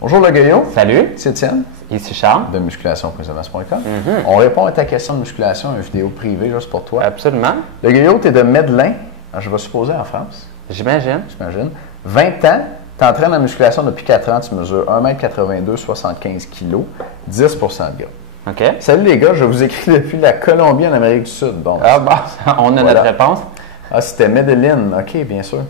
Bonjour le Gaillot. Salut. C'est Étienne. Ici Charles. De musculation.com. On répond à ta question de musculation, une vidéo privée juste pour toi. Absolument. Le Gaillot, tu es de Medellin, je vais supposer en France. J'imagine. 20 ans, tu entraînes en musculation depuis 4 ans, tu mesures 1m82, 75 kg, 10 de gras. OK. Salut les gars, je vous écris depuis la Colombie en Amérique du Sud. Bon, on a notre réponse. Ah, c'était Medellin. OK, bien sûr.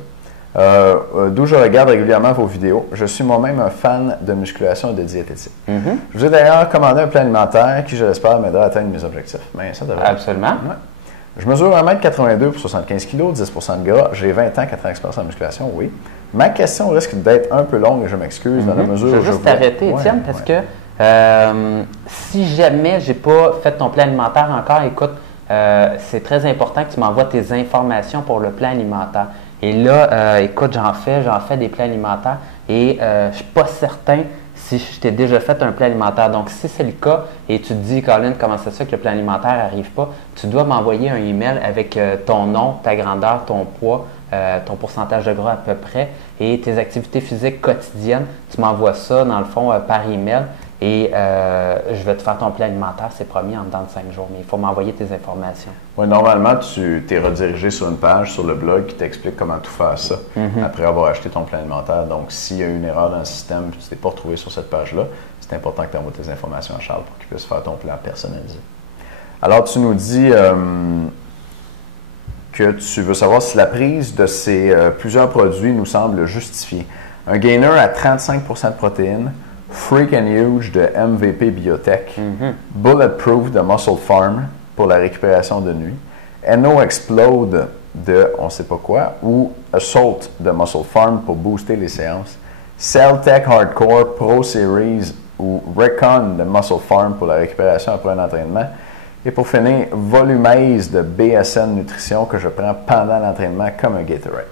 D'où je regarde régulièrement vos vidéos. Je suis moi-même un fan de musculation et de diététique. Je vous ai d'ailleurs commandé un plan alimentaire qui, je l'espère, m'aidera à atteindre mes objectifs. Mais ça devrait. Absolument. Ouais. Je mesure 1m82 pour 75 kg, 10 de gras. J'ai 20 ans, 4 ans d'expérience en musculation, oui. Ma question risque d'être un peu longue et je m'excuse dans la mesure où je veux juste t'arrêter, Étienne, parce que si jamais j'ai pas fait ton plan alimentaire encore, écoute, c'est très important que tu m'envoies tes informations pour le plan alimentaire. Et là, écoute, j'en fais des plans alimentaires et je ne suis pas certain si je t'ai déjà fait un plan alimentaire. Donc, si c'est le cas et tu te dis, Colin, comment ça se fait que le plan alimentaire n'arrive pas, tu dois m'envoyer un email avec ton nom, ta grandeur, ton poids, ton pourcentage de gras à peu près et tes activités physiques quotidiennes. Tu m'envoies ça, dans le fond, par email. Et je vais te faire ton plan alimentaire, c'est promis, en dedans de 5 jours. Mais il faut m'envoyer tes informations. Oui, normalement, tu t'es redirigé sur une page sur le blog qui t'explique comment tout faire ça après avoir acheté ton plan alimentaire. Donc, s'il y a une erreur dans le système et que tu ne t'es pas retrouvé sur cette page-là, c'est important que tu envoies tes informations à Charles pour qu'il puisse faire ton plan personnalisé. Alors, tu nous dis que tu veux savoir si la prise de ces plusieurs produits nous semble justifiée. Un gainer à 35 de protéines, Freak and Huge de MVP Biotech, Bulletproof de Muscle Farm pour la récupération de nuit, NO Explode de on ne sait pas quoi, ou Assault de Muscle Farm pour booster les séances, Celltech Hardcore Pro Series ou Recon de Muscle Farm pour la récupération après un entraînement, et pour finir, Volumaze de BSN Nutrition que je prends pendant l'entraînement comme un Gatorade.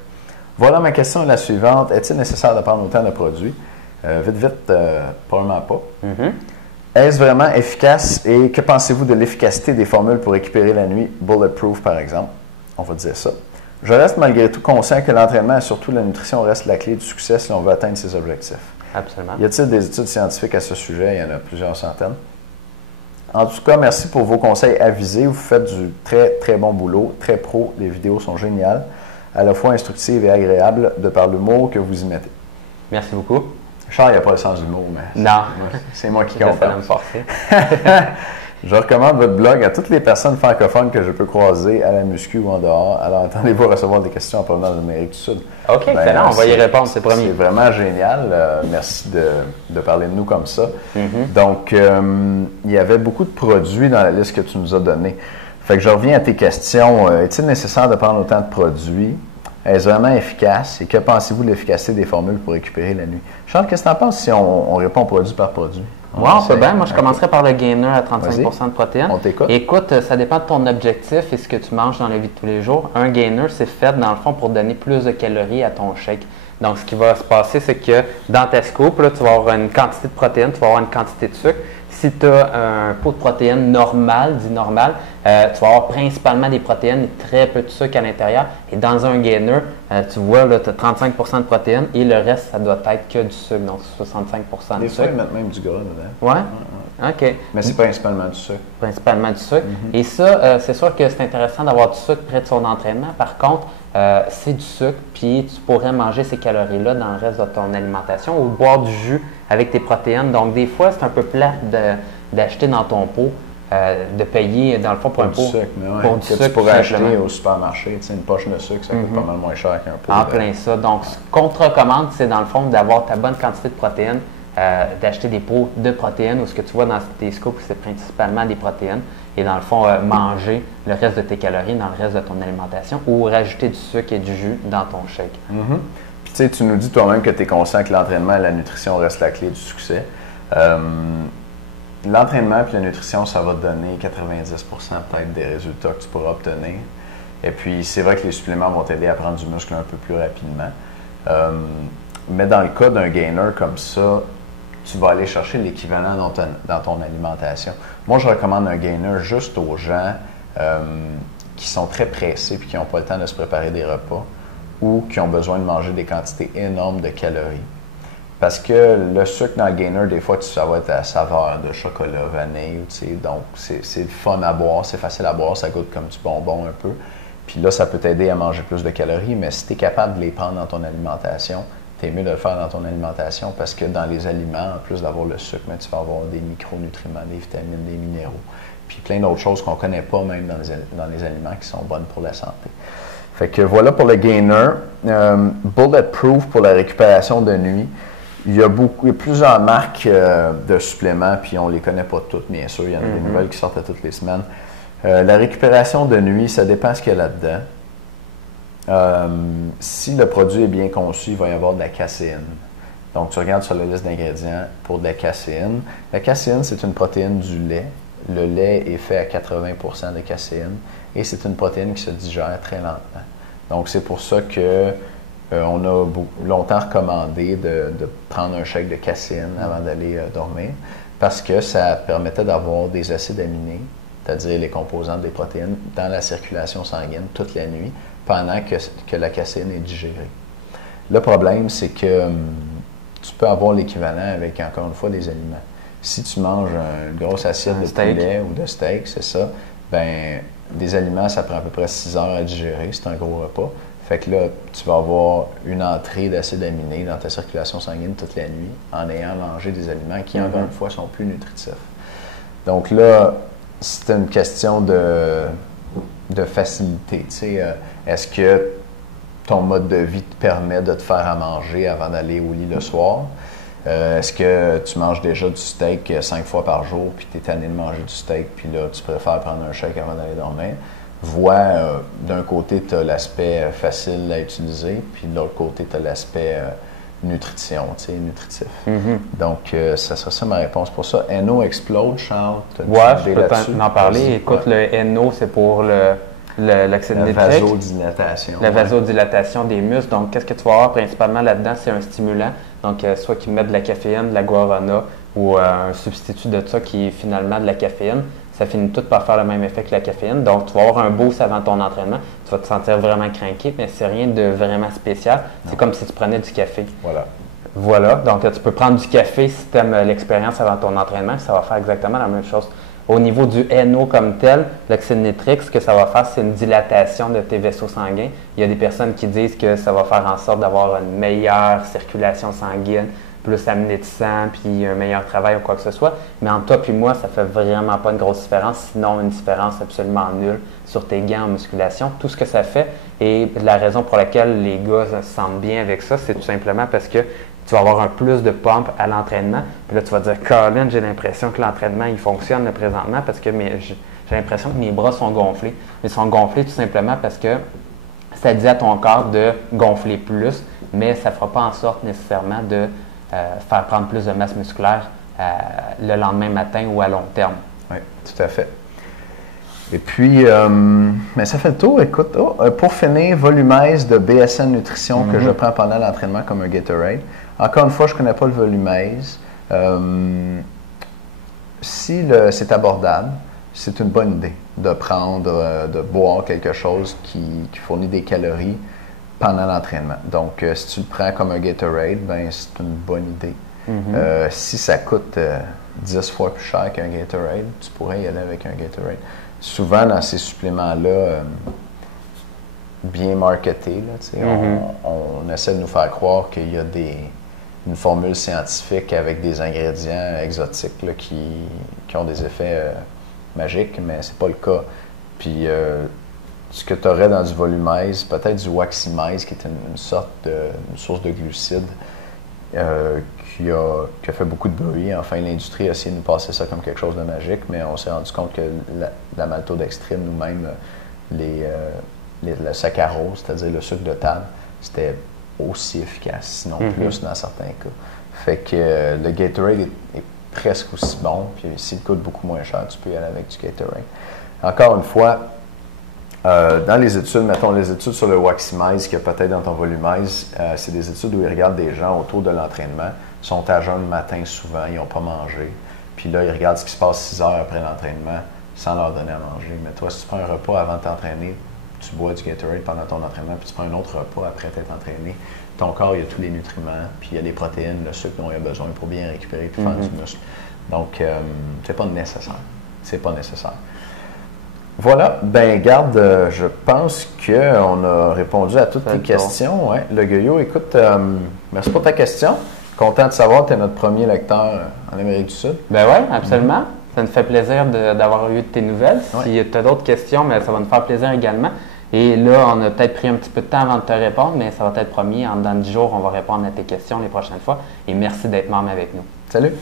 Voilà, ma question est la suivante. Est-il nécessaire de prendre autant de produits? Vite, probablement pas. Est-ce vraiment efficace et que pensez-vous de l'efficacité des formules pour récupérer la nuit, Bulletproof par exemple? On va dire ça. Je reste malgré tout conscient que l'entraînement et surtout la nutrition reste la clé du succès si on veut atteindre ses objectifs. Absolument. Y a-t-il des études scientifiques à ce sujet? Il y en a plusieurs centaines. En tout cas, merci pour vos conseils avisés. Vous faites du très, très bon boulot, très pro. Les vidéos sont géniales, à la fois instructives et agréables de par l'humour que vous y mettez. Merci beaucoup. Charles, il n'y a pas le sens d'humour, mais non, c'est moi qui comprends. Me forcer. Je recommande votre blog à toutes les personnes francophones que je peux croiser à la muscu ou en dehors. Alors, attendez-vous à recevoir des questions en provenance de l'Amérique du Sud. OK, excellent. On va y répondre, c'est promis. C'est vraiment génial. Merci de parler de nous comme ça. Donc, il y avait beaucoup de produits dans la liste que tu nous as donnée. Fait que je reviens à tes questions. Est-il nécessaire de prendre autant de produits? Est-ce vraiment efficace? Et que pensez-vous de l'efficacité des formules pour récupérer la nuit? Charles, qu'est-ce que tu en penses si on répond produit par produit? Oui, on peut bien. Moi, je commencerai par le gainer à 35 de protéines. On t'écoute. Écoute, ça dépend de ton objectif et ce que tu manges dans la vie de tous les jours. Un gainer, c'est fait, dans le fond, pour donner plus de calories à ton shake. Donc, ce qui va se passer, c'est que dans ta scoop, là, tu vas avoir une quantité de protéines, tu vas avoir une quantité de sucre. Si tu as un pot de protéines normal, dit normal, tu vas avoir principalement des protéines et très peu de sucre à l'intérieur. Et dans un gainer, tu vois, tu as 35 de protéines et le reste, ça doit être que du sucre, donc 65 de sucre. Des fois, ils mettent même du gras dedans. Oui? OK. Mais c'est principalement du sucre. Principalement du sucre. Et ça, c'est sûr que c'est intéressant d'avoir du sucre près de son entraînement. Par contre, c'est du sucre, puis tu pourrais manger ces calories-là dans le reste de ton alimentation ou boire du jus avec tes protéines. Donc, des fois, c'est un peu plat d'acheter dans ton pot, de payer, dans le fond, pour un pot. Sucre, mais ouais, pour du sucre, tu pourrais acheter au supermarché. Tu sais, une poche de sucre, ça coûte pas mal moins cher qu'un pot. En plein ça. Donc, ce qu'on te recommande, c'est dans le fond d'avoir ta bonne quantité de protéines, d'acheter des pots de protéines ou ce que tu vois dans tes scoops, c'est principalement des protéines. Et dans le fond, manger le reste de tes calories dans le reste de ton alimentation ou rajouter du sucre et du jus dans ton shake. Puis tu sais, tu nous dis toi-même que tu es conscient que l'entraînement et la nutrition restent la clé du succès. L'entraînement et la nutrition, ça va te donner 90% peut-être des résultats que tu pourras obtenir. Et puis, c'est vrai que les suppléments vont t'aider à prendre du muscle un peu plus rapidement. Mais dans le cas d'un gainer comme ça, tu vas aller chercher l'équivalent dans ton alimentation. Moi, je recommande un gainer juste aux gens qui sont très pressés et qui n'ont pas le temps de se préparer des repas ou qui ont besoin de manger des quantités énormes de calories. Parce que le sucre dans le gainer, des fois, ça va être à saveur de chocolat, vanille, tu sais. Donc, c'est le fun à boire, c'est facile à boire, ça goûte comme du bonbon un peu. Puis là, ça peut t'aider à manger plus de calories, mais si tu es capable de les prendre dans ton alimentation, c'est mieux de le faire dans ton alimentation parce que dans les aliments, en plus d'avoir le sucre, tu vas avoir des micronutriments, des vitamines, des minéraux, puis plein d'autres choses qu'on ne connaît pas même dans les aliments qui sont bonnes pour la santé. Fait que voilà pour le gainer. Bulletproof pour la récupération de nuit. Il y a plusieurs marques de suppléments, puis on ne les connaît pas toutes, bien sûr. Il y en a des nouvelles qui sortent toutes les semaines. La récupération de nuit, ça dépend ce qu'il y a là-dedans. Si le produit est bien conçu, il va y avoir de la caséine. Donc, tu regardes sur la liste d'ingrédients pour de la caséine. La caséine, c'est une protéine du lait. Le lait est fait à 80% de caséine et c'est une protéine qui se digère très lentement. Donc, c'est pour ça que on a longtemps recommandé de prendre un shake de caséine avant d'aller dormir parce que ça permettait d'avoir des acides aminés, c'est-à-dire les composantes des protéines, dans la circulation sanguine toute la nuit pendant que la caséine est digérée. Le problème, c'est que tu peux avoir l'équivalent avec, encore une fois, des aliments. Si tu manges une grosse assiette de poulet ou de steak, c'est ça, ben des aliments, ça prend à peu près 6 heures à digérer, c'est un gros repas. Fait que là, tu vas avoir une entrée d'acides aminés dans ta circulation sanguine toute la nuit en ayant mangé des aliments qui, encore une fois, sont plus nutritifs. Donc là, c'est une question de facilité. Tu sais, est-ce que ton mode de vie te permet de te faire à manger avant d'aller au lit le soir? Est-ce que tu manges déjà du steak 5 fois par jour, puis tu es tanné de manger du steak, puis là, tu préfères prendre un shake avant d'aller dormir? D'un côté, tu as l'aspect facile à utiliser, puis de l'autre côté, tu as l'aspect nutrition, tu sais, nutritif. Donc, ça serait ça ma réponse pour ça. NO Explode, Charles, tu as je peux en parler. Écoute, le NO, c'est pour l'oxyde nitrique. La vasodilatation. La vasodilatation des muscles. Donc, qu'est-ce que tu vas avoir principalement là-dedans? C'est un stimulant. Donc, soit qui met de la caféine, de la guarana ou un substitut de ça qui est finalement de la caféine. Ça finit tout par faire le même effet que la caféine. Donc, tu vas avoir un boost avant ton entraînement. Tu vas te sentir vraiment craqué, mais c'est rien de vraiment spécial. C'est comme si tu prenais du café. Voilà. Donc, tu peux prendre du café si tu aimes l'expérience avant ton entraînement. Ça va faire exactement la même chose. Au niveau du NO comme tel, l'oxyde nitrique, ce que ça va faire, c'est une dilatation de tes vaisseaux sanguins. Il y a des personnes qui disent que ça va faire en sorte d'avoir une meilleure circulation sanguine, plus amnétisant, puis un meilleur travail ou quoi que ce soit. Mais entre toi et moi, ça fait vraiment pas une grosse différence, sinon une différence absolument nulle sur tes gains en musculation. Tout ce que ça fait, et la raison pour laquelle les gars se sentent bien avec ça, c'est tout simplement parce que tu vas avoir un plus de pompe à l'entraînement. Puis là, tu vas dire, Colin, j'ai l'impression que l'entraînement, il fonctionne là, présentement parce que j'ai l'impression que mes bras sont gonflés. Ils sont gonflés tout simplement parce que ça dit à ton corps de gonfler plus, mais ça ne fera pas en sorte nécessairement de faire prendre plus de masse musculaire le lendemain matin ou à long terme. Oui, tout à fait. Et puis, mais ça fait le tour. Écoute, pour finir, Volumize de BSN Nutrition que je prends pendant l'entraînement comme un Gatorade. Encore une fois, je ne connais pas le Volumize. Si c'est abordable, c'est une bonne idée de prendre, de boire quelque chose qui fournit des calories pendant l'entraînement. Donc, si tu le prends comme un Gatorade, ben c'est une bonne idée. Si ça coûte 10 fois plus cher qu'un Gatorade, tu pourrais y aller avec un Gatorade. Souvent, dans ces suppléments-là, bien marketés, là, on essaie de nous faire croire qu'il y a une formule scientifique avec des ingrédients exotiques là, qui ont des effets magiques, mais c'est pas le cas. Puis, ce que tu aurais dans du Volumize, peut-être du Waximize, qui est une sorte une source de glucides qui a fait beaucoup de bruit. Enfin, l'industrie a essayé de nous passer ça comme quelque chose de magique, mais on s'est rendu compte que la maltodextrine ou même le saccharose, c'est-à-dire le sucre de table, c'était aussi efficace, sinon plus dans certains cas. Fait que le Gatorade est presque aussi bon, puis s'il coûte beaucoup moins cher, tu peux y aller avec du Gatorade. Encore une fois, dans les études, mettons les études sur le Waximize qu'il y a peut-être dans ton Volumize, c'est des études où ils regardent des gens autour de l'entraînement, sont à jeun le matin souvent, ils n'ont pas mangé, puis là ils regardent ce qui se passe 6 heures après l'entraînement sans leur donner à manger. Mais toi, si tu prends un repas avant de t'entraîner, tu tu bois du Gatorade pendant ton entraînement, puis tu prends un autre repas après t'être entraîné, ton corps, il y a tous les nutriments, puis il y a les protéines, le sucre dont il a besoin pour bien récupérer puis faire du muscle. Donc, c'est pas nécessaire. C'est pas nécessaire. Voilà, ben garde, je pense qu'on a répondu à toutes tes questions. Ouais. Le Gueullo, écoute, merci pour ta question. Content de savoir que tu es notre premier lecteur en Amérique du Sud. Ben oui, absolument. Ça nous fait plaisir d'avoir eu de tes nouvelles. Si tu as d'autres questions, mais ça va nous faire plaisir également. Et là, on a peut-être pris un petit peu de temps avant de te répondre, mais ça va être promis. Dans 10 jours, on va répondre à tes questions les prochaines fois. Et merci d'être membre avec nous. Salut!